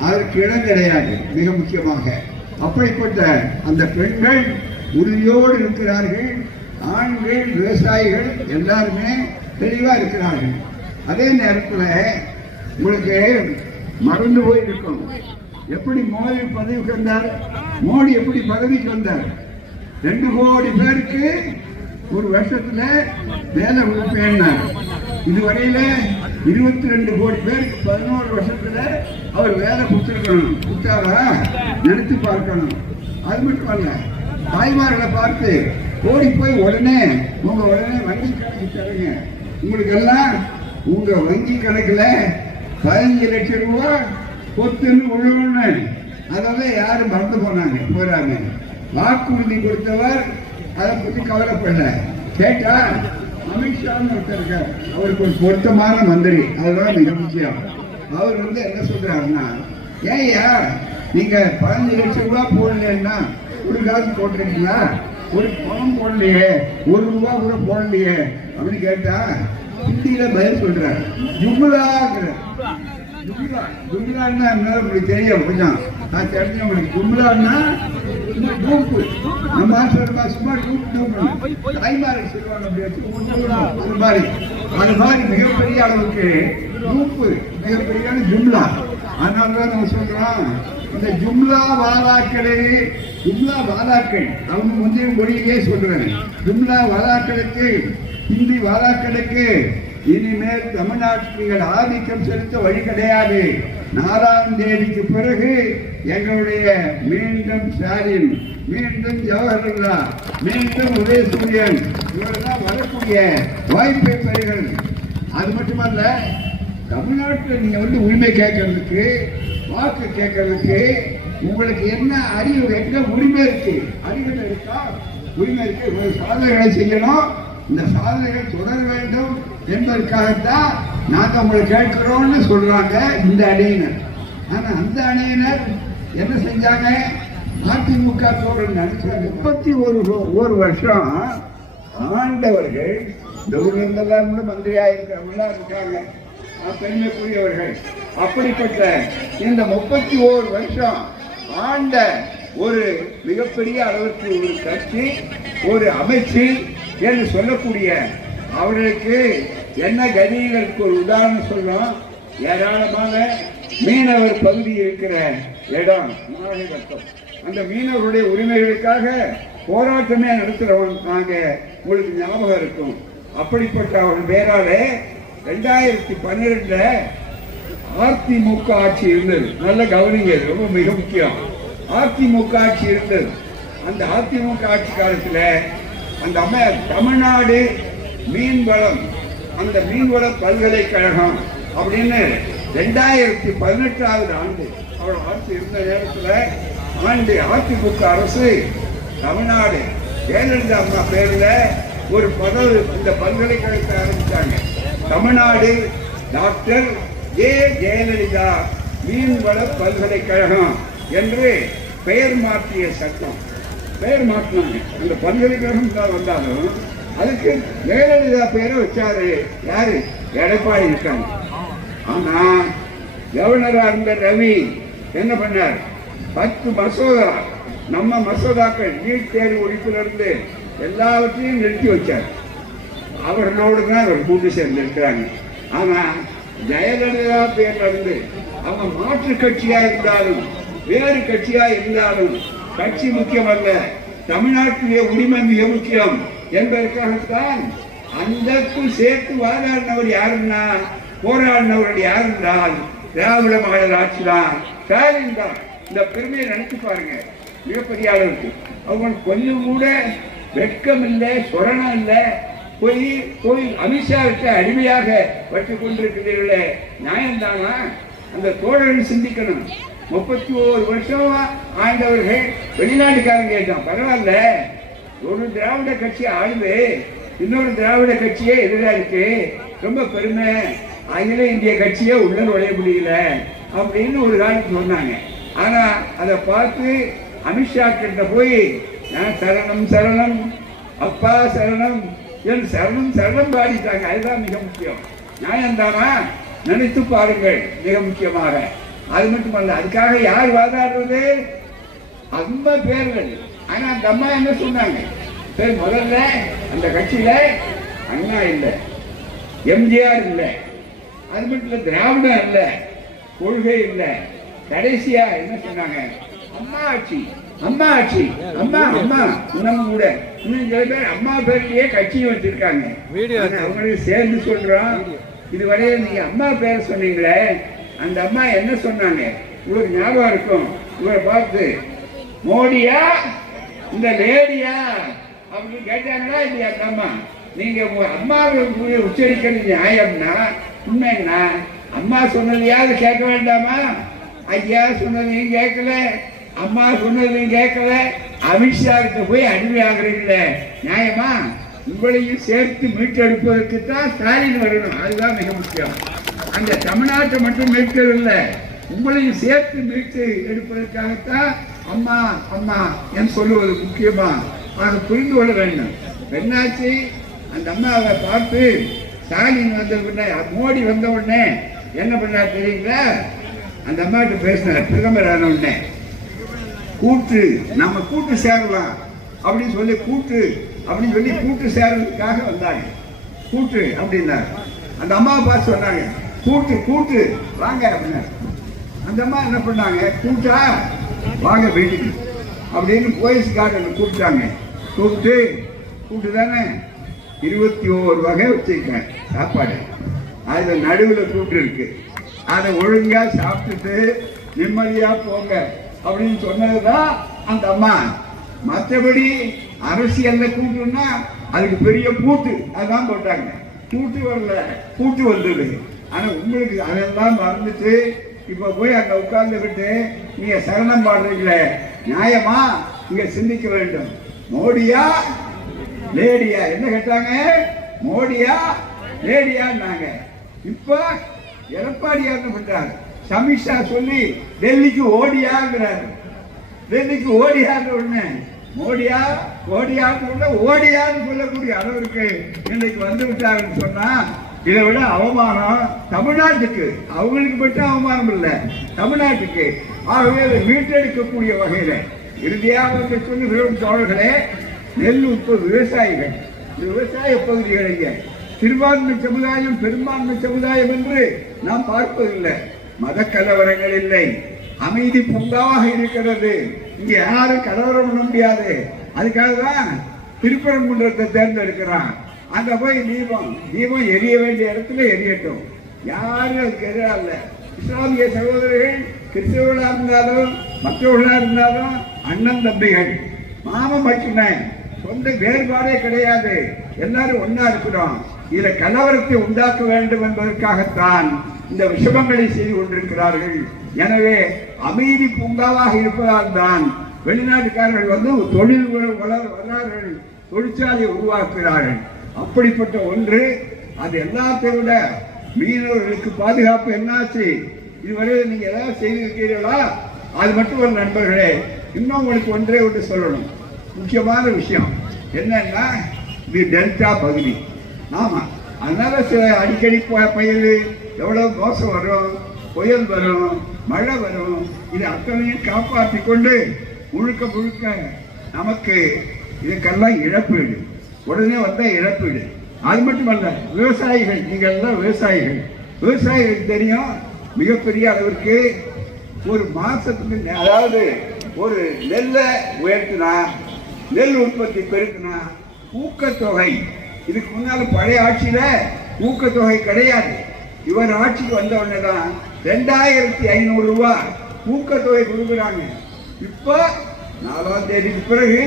அதற்கு இடம் கிடையாது. மிக முக்கியமாக அப்படிப்பட்ட அந்த பெண்கள் உறுதியோடு இருக்கிறார்கள். ஆண்கள், விவசாயிகள் எல்லாருமே தெளிவா இருக்கிறார்கள். அதே நேரத்தில் உங்களுக்கு மறந்து போயிருக்கும், எப்படி மோடி பதவிக்கு வந்தார்? மோடி எப்படி பதவிக்கு வந்தார்? 2 கோடி பேருக்கு ஒரு வருஷத்துல வேலை கொடுப்பேன்னார். இதுவரையில 22 கோடி பேருக்கு 11 வருஷத்துல அவர் வேலை கொடுத்திருக்கணும். கொடுத்தாரா? நினைத்து பார்க்கணும். அது மட்டும் அல்ல, தாய்மார்களை பார்த்து ஓடி போய் உடனே வங்கி கணக்கு தருங்க. உங்களுக்கு எல்லாம் உங்க வங்கி கணக்குல 15 லட்சம் ரூபாய் பொத்துன்னு விழுவுன்னு அதாவது யாரும் மறந்து போறாங்க. வாக்குறுதி கொடுத்தவர் அதை பற்றி கவலைப்படல. கேட்டா அமித்ஷான்னு ஒருத்தர் இருக்கார், அவருக்கு ஒரு பொருத்தமான மந்திரி, அதுதான் மிக முக்கியம். அவர் என்ன சொல்றாருன்னா, ஏய்யா நீங்க 15 லட்சம் ரூபாய் போடலன்னா ஒரு காசு போட்டிருக்கீங்களா? ஒரு பணம் போடலையே, 1 ரூபா கூட போடலையே அப்படின்னு கேட்டா ஹிந்தியில பதில் சொல்றாரு, ஜும்லாங்கிற. ஜும்லான்னா என்ன உங்களுக்கு தெரியும்? கொஞ்சம் நான் தெரிஞ்ச உங்களுக்கு ஜும்லான்னா டூப்பு. நம்ம சொல்லுமா சும்மா டூப்பு தாய்மாரை சொல்லுவாங்க, அப்படி வச்சு அது மாதிரி மிகப்பெரிய அளவுக்கு டூப்பு, மிகப்பெரிய ஜும்லா. அதனாலதான் நம்ம சொல்றோம், இந்த ஜும்லா வாலாக்கள் அவங்க முந்தைய மொழியிலே சொல்றாங்க. ஜும்லா வாலாக்களுக்கு, ஹிந்தி வாலாக்களுக்கு இனிமேல் தமிழ்நாட்டில் ஆதிக்கம் செலுத்த வழி கிடையாது. 4ஆம் தேதிக்கு பிறகு எங்களுடைய மீண்டும் ஸ்டாலின், மீண்டும் ஜவஹர்லால், மீண்டும் உதயசூரியன் இவரெல்லாம் வரக்கூடிய வாய்ப்பை பெறுகள். அது மட்டுமல்ல, தமிழ்நாட்டில் நீங்க உரிமை கேட்கறதுக்கு, வாக்கு கேட்கறதுக்கு உங்களுக்கு என்ன அறிவு, என்ன உரிமை இருக்கு? அறிவு இருக்கா? உரிமை இருக்கு. சாதனைகளை செய்யணும், இந்த சாதனைகள் தொடர வேண்டும் என்பதற்காகத்தான் நாங்க உங்களை கேட்கிறோம்னு சொல்றாங்க இந்த அணியினர். ஆனா அந்த அணியினர் என்ன செஞ்சாங்க? அதிமுக நினைச்சாங்க. 31 வருஷம் ஆண்டவர்கள், இந்த ஊர்ல இருந்தெல்லாம் கூட மந்திரியா இருக்கிறவங்களா இருக்காங்க, பெருமைக்குரியவர்கள். அப்படிப்பட்ட இந்த 31 வருஷம் ஆண்ட ஒரு மிகப்பெரிய அளவுக்கு ஒரு கட்சி, ஒரு அமைச்சு என்று சொல்லக்கூடிய அவர்களுக்கு என்ன கதிகளுக்கு ஒரு உதாரணம் சொல்லலாம். ஏராளமான மீனவர் பகுதி இருக்கிற இடம் நாகப்பட்டினம். அந்த மீனவருடைய உரிமைகளுக்காக போராட்டமே நடத்துறவங்க நாங்க, உங்களுக்கு ஞாபகம் இருக்கும். அப்படிப்பட்ட அவன் பேராலே 2012 அதிமுக ஆட்சி இருந்தது. நல்ல கவனிங்க, ரொம்ப மிக முக்கியம். அதிமுக ஆட்சி இருந்தது. அந்த அதிமுக ஆட்சி காலத்தில் அந்த தமிழ்நாடு மீன்வளம், அந்த மீன்வள பல்கலைக்கழகம் அப்படின்னு 2018ஆவது ஆண்டு அவரோட ஆட்சி இருந்த நேரத்தில் ஆண்டு அதிமுக அரசு தமிழ்நாடு ஜெயலலிதா அம்மா பேரில் ஒரு பதவி இந்த பல்கலைக்கழகத்தை ஆரம்பித்தாங்க. தமிழ்நாடு டாக்டர் ஏ ஜெயலலிதா மீன்வள பல்கலைக்கழகம் என்று பெயர் மாற்றிய சட்டம், பெயர் மாற்றினாங்க. அந்த பல்கலைக்கழகம் தான் வந்தாலும் அதுக்கு ஜெயலலிதா பேரை வச்சாரு யாரு? எடப்பாடி இருக்காங்க. ஆனா கவர்னரா இருந்த ரவி என்ன பண்ணார்? 10 மசோதா, நம்ம மசோதாக்கள் நீட் தேர்வு ஒழிப்பிலிருந்து எல்லாவற்றையும் நிறுத்தி வச்சார். அவர்களோடு தான் அவர் கூட்டு சேர்ந்திருக்கிறாங்க. ஆனா ஜெயலலிதா பேர்ல இருந்து அவங்க மாற்று கட்சியா இருந்தாலும் வேறு கட்சியா இருந்தாலும் கட்சி முக்கியமல்ல, தமிழ்நாட்டிலே உரிமை மிக முக்கியம் என்பதற்காகத்தான் அந்தக்குள் சேர்த்து வாதாடினவர் யாருன்னா, போராடினவர் யார் என்றால் திராவிட மாடல் ஆட்சி தான், ஸ்டாலின் தான். இந்த பெருமையை நினைச்சு பாருங்க. மிகப்பெரிய அளவுக்கு அவங்க கொஞ்சம் கூட வெட்கம் இல்லை, சொரணம் இல்லை. போய் அமித்ஷாவுக்கு அடிமையாக வச்சுக் கொண்டிருக்கிறீர்களே, நியாயம்தானா? அந்த தோழர்கள் சிந்திக்கணும். 31 வருஷம் ஆண்டவர்கள் வெளிநாட்டுக்காரங்க கேட்டான், பரவாயில்ல, ஒரு திராவிட கட்சி ஆளுது, இன்னொரு திராவிட கட்சியே எதிராக இருக்கு, ரொம்ப பெருமை, அகில இந்திய கட்சியே உள்ள நுழைய முடியல அப்படின்னு ஒரு காலத்து சொன்னாங்க. ஆனா அதை பார்த்து அமித்ஷா கிட்ட போய் நான் சரணம் சரணம் அப்பா சரணம் என் சரணம் சரணம் பாடிட்டாங்க. அதுதான் மிக முக்கியம். நியாயம்தானா? நினைத்து பாருங்கள். மிக முக்கியமாக அது மட்டுமல்ல, அதுக்காக யார் வாதாடுறது? அம்மா பேர்கள். ஆனா அந்த அம்மா என்ன சொன்னாங்க? சரி, முதல்ல அந்த கட்சியில அண்ணா இல்லை, எம்ஜிஆர் இல்லை, அது மட்டும் இல்ல திராவிடம் இல்லை, கொள்கை இல்லை. கடைசியா என்ன சொன்னாங்க? அம்மா ஆட்சி, அம்மா ஆட்சி, அம்மா அம்மா. நம்ம கூட இன்னும் சில பேர் அம்மா பேர்லயே கட்சியும் வச்சிருக்காங்க. அவங்களுக்கு சேர்ந்து சொல்றோம். இதுவரைய நீங்க அம்மா பேர் சொன்னீங்களே, அந்த அம்மா என்ன சொன்னாங்க? உங்களுக்கு ஞாபகம் இருக்கும். இவரை பார்த்து மோடியா இந்த லேடியா அப்படின்னு கேட்டாங்களா இல்லையா? அந்த அம்மா நீங்க அம்மாவை உச்சரிக்கிறது நியாயம்னா உண்மைன்னா அம்மா சொன்னதையாவது கேட்க வேண்டாமா? ஐயா சொன்னதையும் கேட்கல, அம்மா சொன்னதையும் கேட்கல, அமித்ஷா கிட்ட போய் அடிமையாகிறீங்கள, நியாயமா? உங்களையும் சேர்த்து மீட்டெடுப்பதற்கு தான் ஸ்டாலின் வரணும். அதுதான் மிக முக்கியம். அந்த தமிழ்நாட்டை மட்டும் மீட்கவில்லை, உங்களையும் சேர்த்து மீட்டு எடுப்பதற்காகத்தான் அம்மா அம்மா என்று சொல்லுவது முக்கியமா? அதை புரிந்து கொள்ள வேண்டும். என்னாச்சு? அந்த அம்மாவை பார்த்து ஸ்டாலின் வந்த உடனே, மோடி வந்த உடனே என்ன பண்ணார் தெரியுங்களா? அந்த அம்மா கிட்ட பேசினார். பிரதமர் ஆன உடனே கூட்டு, நம்ம கூட்டு சேரலாம் அப்படின்னு சொல்லி கூட்டு சேர்றதுக்காக வந்தாங்க. கூட்டு அப்படின்னாரு. அந்த அம்மாவை பார்த்து சொன்னாங்க, கூட்டு கூட்டு வாங்க அப்படின்னாரு. அந்த அம்மா என்ன பண்ணாங்க? கூட்டா வாங்க வீட்டுக்கு அப்படின்னு போலீஸ் கார்டன் கூப்பிட்டாங்க. கூட்டு தானே 21 வகை வச்சிருக்கேன் சாப்பாடு. அதுல நடுவில் கூட்டு இருக்கு. அதை ஒழுங்கா சாப்பிட்டுட்டு நிம்மதியா போங்க அப்படின்னு சொன்னதுதான் அந்த அம்மா. மற்றபடி அரசியல்ல கூட்டுன்னா அதுக்கு பெரிய பூட்டு அதான் போட்டாங்க. கூட்டு வரல, கூட்டு வந்தது. ஆனா உங்களுக்கு அதெல்லாம் மறந்துட்டு இப்ப போய் அங்க உட்கார்ந்துகிட்டு நீங்க சரணம் பாடுறீங்களே, நியாயமா? இங்க சிந்திக்க வேண்டும். மோடியா லேடியா? என்ன கேட்டாங்க? மோடியா லேடியான்னாங்க. இப்ப எடப்பாடியார் பண்றாரு, அமித்ஷா சொல்லி டெல்லிக்கு ஓடியாங்கிறாரு. டெல்லிக்கு ஓடியான்னு ஒண்ணு, மோடியா ஓடியான்னு ஓடியான்னு சொல்லக்கூடிய அளவிற்கு இன்னைக்கு வந்து விட்டாருன்னு சொன்னா இதை விட அவமானம் தமிழ்நாட்டுக்கு. அவங்களுக்கு மட்டும் அவமானம் இல்லை, தமிழ்நாட்டுக்கு. ஆகவே அதை மீட்டெடுக்கக்கூடிய வகையில இறுதியாக சொல்லுகிறோம் தோழர்களே, நெல் விவசாயிகள், விவசாய பகுதிகளில் சிறுபான்மை சமுதாயம் பெரும்பான்மை சமுதாயம் என்று நாம் பார்ப்பதில்லை. மத கலவரங்கள் இல்லை, அமைதி பூங்காவாக இருக்கிறது. இங்க யாரும் கலவரம் பண்ண முடியாது. அதுக்காக தான் திருப்பரங்குன்றத்தை தேர்ந்தெடுக்கிறான். அங்க போய் தீபம் எரிய வேண்டிய இடத்துல எரியட்டும், யாரும் அதுக்கு எதிராக இல்லை. இஸ்லாமிய சகோதரர்கள் கிறிஸ்தவர்களா இருந்தாலும் மற்றவர்களா இருந்தாலும் அண்ணன் தம்பிகள், மாமன் மச்சினன், சொந்த வேறுபாடே கிடையாது. எல்லாரும் ஒன்னா இருக்கிறோம். இதுல கலவரத்தை உண்டாக்க வேண்டும் என்பதற்காகத்தான் இந்த விஷமங்களை செய்து கொண்டிருக்கிறார்கள். எனவே அமைதி பூங்காவாக இருப்பதால் தான் வெளிநாட்டுக்காரர்கள் வந்து தொழில் வளர்கிறார்கள், தொழிற்சாலையை உருவாக்குகிறார்கள். அப்படிப்பட்ட ஒன்று. அது எல்லாத்தையும் விட மீனவர்களுக்கு பாதுகாப்பு என்னாச்சு? இதுவரை நீங்க ஏதாவது செய்திருக்கிறீர்களா? அது மட்டும் ஒரு நண்பர்களே, இன்னும் உங்களுக்கு ஒன்று சொல்லணும். முக்கியமான விஷயம் என்னன்னா, இது டெல்டா பகுதி. ஆமா, அதனால சில அடிக்கடி பயிர் எவ்வளவு மோசம் வரும், புயல் வரும், மழை வரும். இது அத்தனையும் காப்பாற்றி கொண்டு முழுக்க நமக்கு இதுக்கெல்லாம் இழப்பீடு உடனே வந்த இழப்பீடு. அது மட்டுமல்ல, விவசாயிகள், நீங்கள் எல்லாம் விவசாயிகள், விவசாயிகளுக்கு தெரியும் மிகப்பெரிய அளவிற்கு ஒரு மாசத்துக்கு, அதாவது ஒரு நெல்லை உயர்த்தினா, நெல் உற்பத்தி பெருக்கினா ஊக்கத்தொகை, இதுக்கு முன்னால பழைய ஆட்சியில ஊக்கத்தொகை கிடையாது. இவர் ஆட்சிக்கு வந்த உடனே தான் 2500 ரூபாய் ஊக்கத்தொகை கொடுக்குறாங்க. இப்போ 4ஆம் தேதிக்கு பிறகு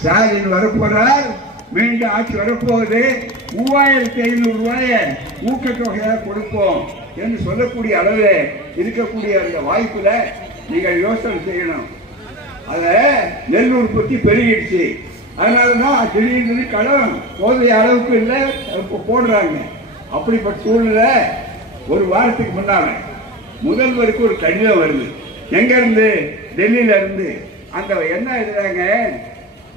ஸ்டாலின் வரப்போறார், மீண்டும் ஆட்சி வரப்போகுது, 3500 ரூபாய ஊக்கத்தொகையாக கொடுப்போம் என்று சொல்லக்கூடிய அளவில் இருக்கக்கூடிய அந்த வாய்ப்புல நீங்கள் யோசனை செய்யணும். அத நெல் உற்பத்தி பெருகிடுச்சு, அதனாலதான் திடீர்னு கடன் போதைய அளவுக்கு இல்லை போடுறாங்க. அப்படிப்பட்ட சூழ்நிலை ஒரு வாரத்துக்கு முன்னால முதல்வருக்கு ஒரு கடிதம் வருது. எங்க இருந்து? டெல்லியில இருந்து. அந்த என்ன எழுதுறாங்க,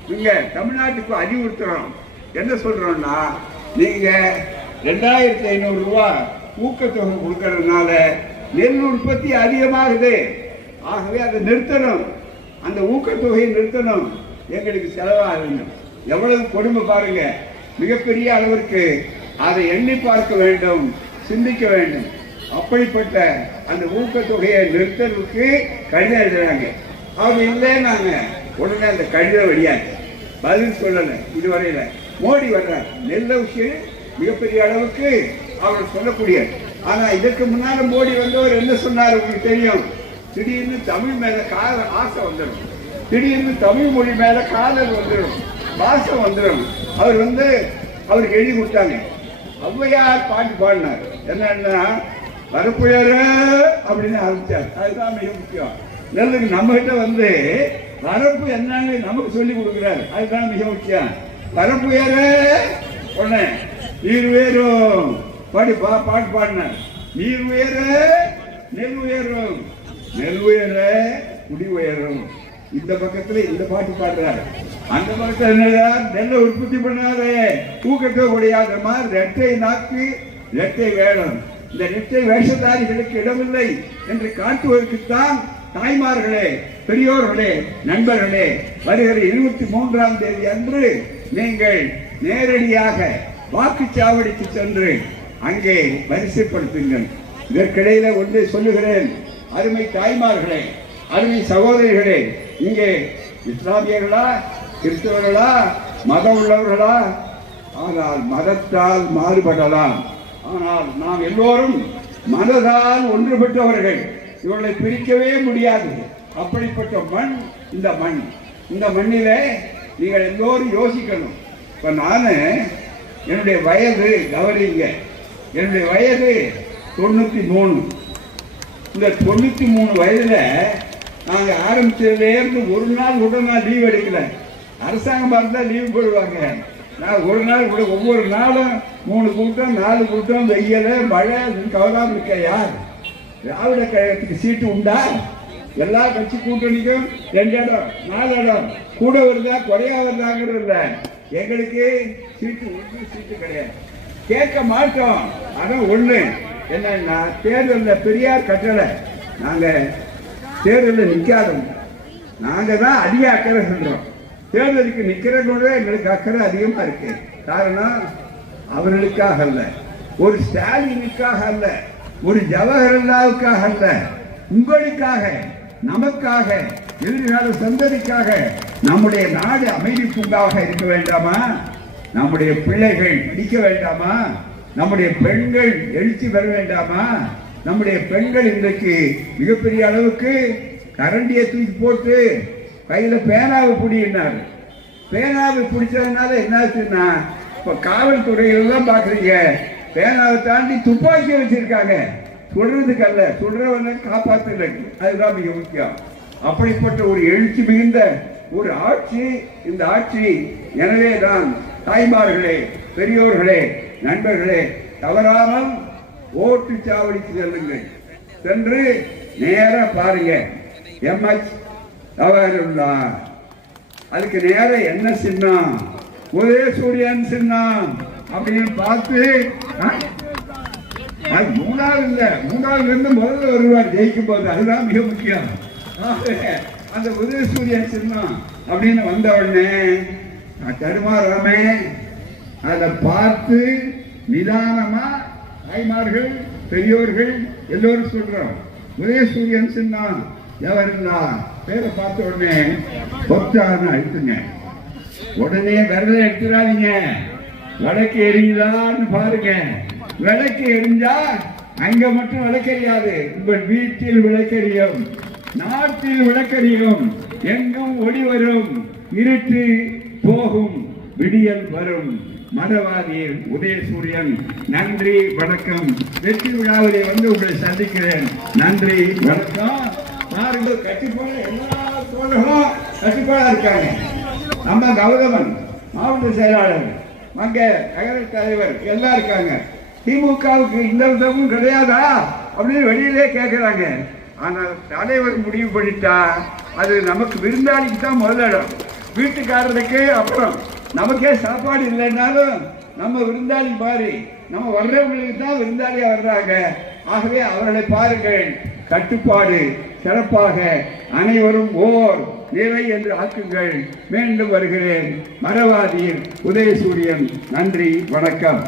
நீங்க தமிழ்நாட்டுக்கு அறிவுறுத்துறோம், என்ன சொல்றோம்னா, நீங்க 2500 ரூபாய் ஊக்கத்தொகை கொடுக்கறதுனால நெல் உற்பத்தி அதிகமாகுது, ஆகவே அதை நிறுத்தணும், அந்த ஊக்கத்தொகையை நிறுத்தணும், எங்களுக்கு செலவாகும். எவ்வளவு கொடுமை பாருங்க, மிகப்பெரிய அளவிற்கு அதை எண்ணி பார்க்க வேண்டும், சிந்திக்க வேண்டும். அப்படிப்பட்ட அந்த ஊக்கத்தொகையை நிறுத்தலுக்கு கடிதம் எழுதுறாங்க. அவங்க இல்லை, நாங்க உடனே அந்த கடிதம் வெளியாச்சு, பதில் சொல்லலை இதுவரையில. மோடி வர்றார், நெல்லை விஷயம் மிகப்பெரிய அளவுக்கு அவர் சொல்லக்கூடிய. ஆனா இதற்கு முன்னால மோடி வந்தவர் என்ன சொன்னார் உங்களுக்கு தெரியும்? திடீர்னு தமிழ் மேல ஆசை வந்துடும், திடீர்னு தமிழ் மொழி மேல காதல் வந்துடும், பாசம் வந்துடும். அவர் அவருக்கு எழுதி கொடுத்தாங்க, ஔவையார் பாட்டு பாடினார். என்னன்னா, வரப்புயர அப்படின்னு ஆரம்பிச்சார். அதுதான் மிக முக்கியம். நெல்லுக்கு நம்ம கிட்ட வரப்பு என்னன்னு நமக்கு சொல்லி கொடுக்குறாரு, அதுதான் மிக முக்கியம். வரப்புயர உடனே நீர் உயரும் பாட்டு பாடினார். நீர் உயர நெல் உயரும், நெல் உயர குடி உயரும். இந்த பக்கத்துல இந்த பாட்டு பாடுறாரு, அந்த பக்கத்துல நெல்லை உற்பத்தி பண்ணாரு, ஊக்கத்தை உடையாத மாதிரி ரெட்டை நாக்கு ரெட்டை வேடம். இந்த ரெட்டை வேஷதாரிகளுக்கு இடமில்லை என்று காட்டுவதற்குத்தான் தாய்மார்களே, பெரியோர்களே, நண்பர்களே, வருகிற 23ஆம் தேதி அன்று நீங்கள் நேரடியாக வாக்குச்சாவடிக்கு சென்று அங்கே வரிசைப்படுத்துங்கள். இதற்கிடையில ஒன்றை சொல்லுகிறேன், அருமை தாய்மார்களே, அருமை சகோதரிகளே, இங்கே இஸ்லாமியர்களா, கிறிஸ்தவர்களா, மதம் உள்ளவர்களா, ஆனால் மதத்தால் மாறுபடலாம், ஆனால் நாம் எல்லோரும் மனதால் ஒன்றுபட்டவர்கள், இவர்களை பிரிக்கவே முடியாது. அப்படிப்பட்ட மண் இந்த மண். இந்த மண்ணிலே நீங்கள் எல்லோரும் யோசிக்கணும். இப்ப நானு என்னுடைய வயது கவனிங்க, என்னுடைய வயது 93. இந்த 93 வயதுல நாங்க ஆரம்பிச்சதுலேருந்து ஒரு நாள் கூட நான் லீவ் எடுக்கல. அரசாங்கமாக இருந்தால் லீவ் போடுவாங்க, நான் ஒரு நாள் கூட, ஒவ்வொரு நாளும் 3 கூட்டம் 4 கூட்டம், வெயில மழை கவலாம இருக்க. யார் திராவிட கழகத்துக்கு சீட்டு உண்டா? எல்லா கட்சி கூட்டணிக்கும் 2 இடம் 4 இடம் கூட வருதா குறையா வருதாங்கிறது இல்லை. எங்களுக்கு சீட்டு ஒன்று சீட்டு கிடையாது, கேட்க மாட்டோம். அதான் ஒண்ணு என்னன்னா, தேர்தலில் பெரியார் கட்டளை, நாங்க தேர்தலில் நிற்காதோம், நாங்க தான் அதிக அக்கறை சொல்றோம். தேர்தலுக்கு நிக்கிறவங்களோட எங்களுக்கு அக்கறை அதிகமா இருக்கு. காரணம், அவர்களுக்காக அல்ல, ஒரு ஸ்டாலினுக்காக அல்ல, ஒரு ஜவஹர்லாவுக்காக அல்ல, உங்களுக்காக, நமக்காக, எதிர்கால சந்ததிக்காக. நம்முடைய நாடு அமைதி பூங்காக இருக்க வேண்டாமா? நம்முடைய பிள்ளைகள் படிக்க வேண்டாமா? நம்முடைய பெண்கள் எழுச்சி பெற வேண்டாமா? நம்முடைய பெண்கள் இன்றைக்கு மிகப்பெரிய அளவுக்கு கரண்டியை தூக்கி போட்டு கையில பேனாவை பிடினார். பேனாவை பிடிச்சதுனால என்னாச்சுன்னா, இப்ப காவல்துறையில தான் பாக்குறீங்க, பேனாவை தாண்டி துப்பாக்கி வச்சிருக்காங்க. சுடுறதுக்கு அல்ல, சுடுறவனை காப்பாற்றுறதுக்கு. அதுதான் மிக முக்கியம். அப்படிப்பட்ட ஒரு எழுச்சி மிகுந்த ஒரு ஆட்சி இந்த ஆட்சி. எனவே தான் தாய்மார்களே, பெரியோர்களே, நண்பர்களே, தவறாமல் ஓட்டு சாவடிக்கு செல்லுங்கள். சென்று நேர பாருங்க, எம்எச் தவறுள்ளா, அதுக்கு நேர என்ன சின்னம், உதயசூரியன் சின்னம் அப்படின்னு பார்த்து, அது 3ஆவது இல்ல, 3ஆவது இருந்து முதல்ல வருவார் ஜெயிக்கும் போது. அதுதான் மிக முக்கியம். அந்த உதயசூரியன் சின்னம் அப்படின்னு வந்த உடனே தடுமாறாமே அதை பார்த்து நிதானமா தாய்மார்கள் பெரியோர்கள் எல்லோரும் சொல்றோம். உதயசூரியன் சின்னா எவருங்களா பேரை பார்த்த உடனே பொத்தான்னு அழுத்துங்க. உடனே விரலை எடுத்துடாதீங்க. விளக்கு எரியுதான்னு பாருங்க. விளக்கு எரிஞ்சா அங்க மட்டும் விளக்கெரியாது, உங்கள் வீட்டில் விளக்கெரியும், நாட்டில் விளக்கெரியும், எங்கும் ஒளி வரும், இருட்டு போகும், விடியல் வரும். மடவாதியில் உதயசூரியன். நன்றி வணக்கம். வெற்றி விழாவிலே வந்து உங்களை சந்திக்கிறேன். நன்றி வணக்கம். பாருங்கள், கட்டிப்பாடு எல்லா தோழர்களும் கட்டிப்பாடா இருக்காங்க. நம்ம கௌதமன் மாவட்ட செயலாளர், அங்க நகர தலைவர் எல்லாம் இருக்காங்க. திமுகவுக்கு இந்த விதமும் கிடையாதா அப்படின்னு வெளியிலே கேட்கிறாங்க. ஆனால் தலைவர் முடிவு பண்ணிட்டா அது நமக்கு விருந்தாளிக்கு தான் முதலிடம், வீட்டுக்காரருக்கு அப்புறம். நமக்கே சாப்பாடு இல்லைன்னாலும் நம்ம விருந்தாளி பாரு, நம்ம வர்றவங்களுக்கு தான் விருந்தாளியா வர்றாங்க. ஆகவே அவர்களை பாருங்கள், கட்டுப்பாடு சிறப்பாக அனைவரும் ஓர் நிறை என்று ஆக்குங்கள். மீண்டும் வருகிறேன். மறவாதியில் உதயசூரியன். நன்றி வணக்கம்.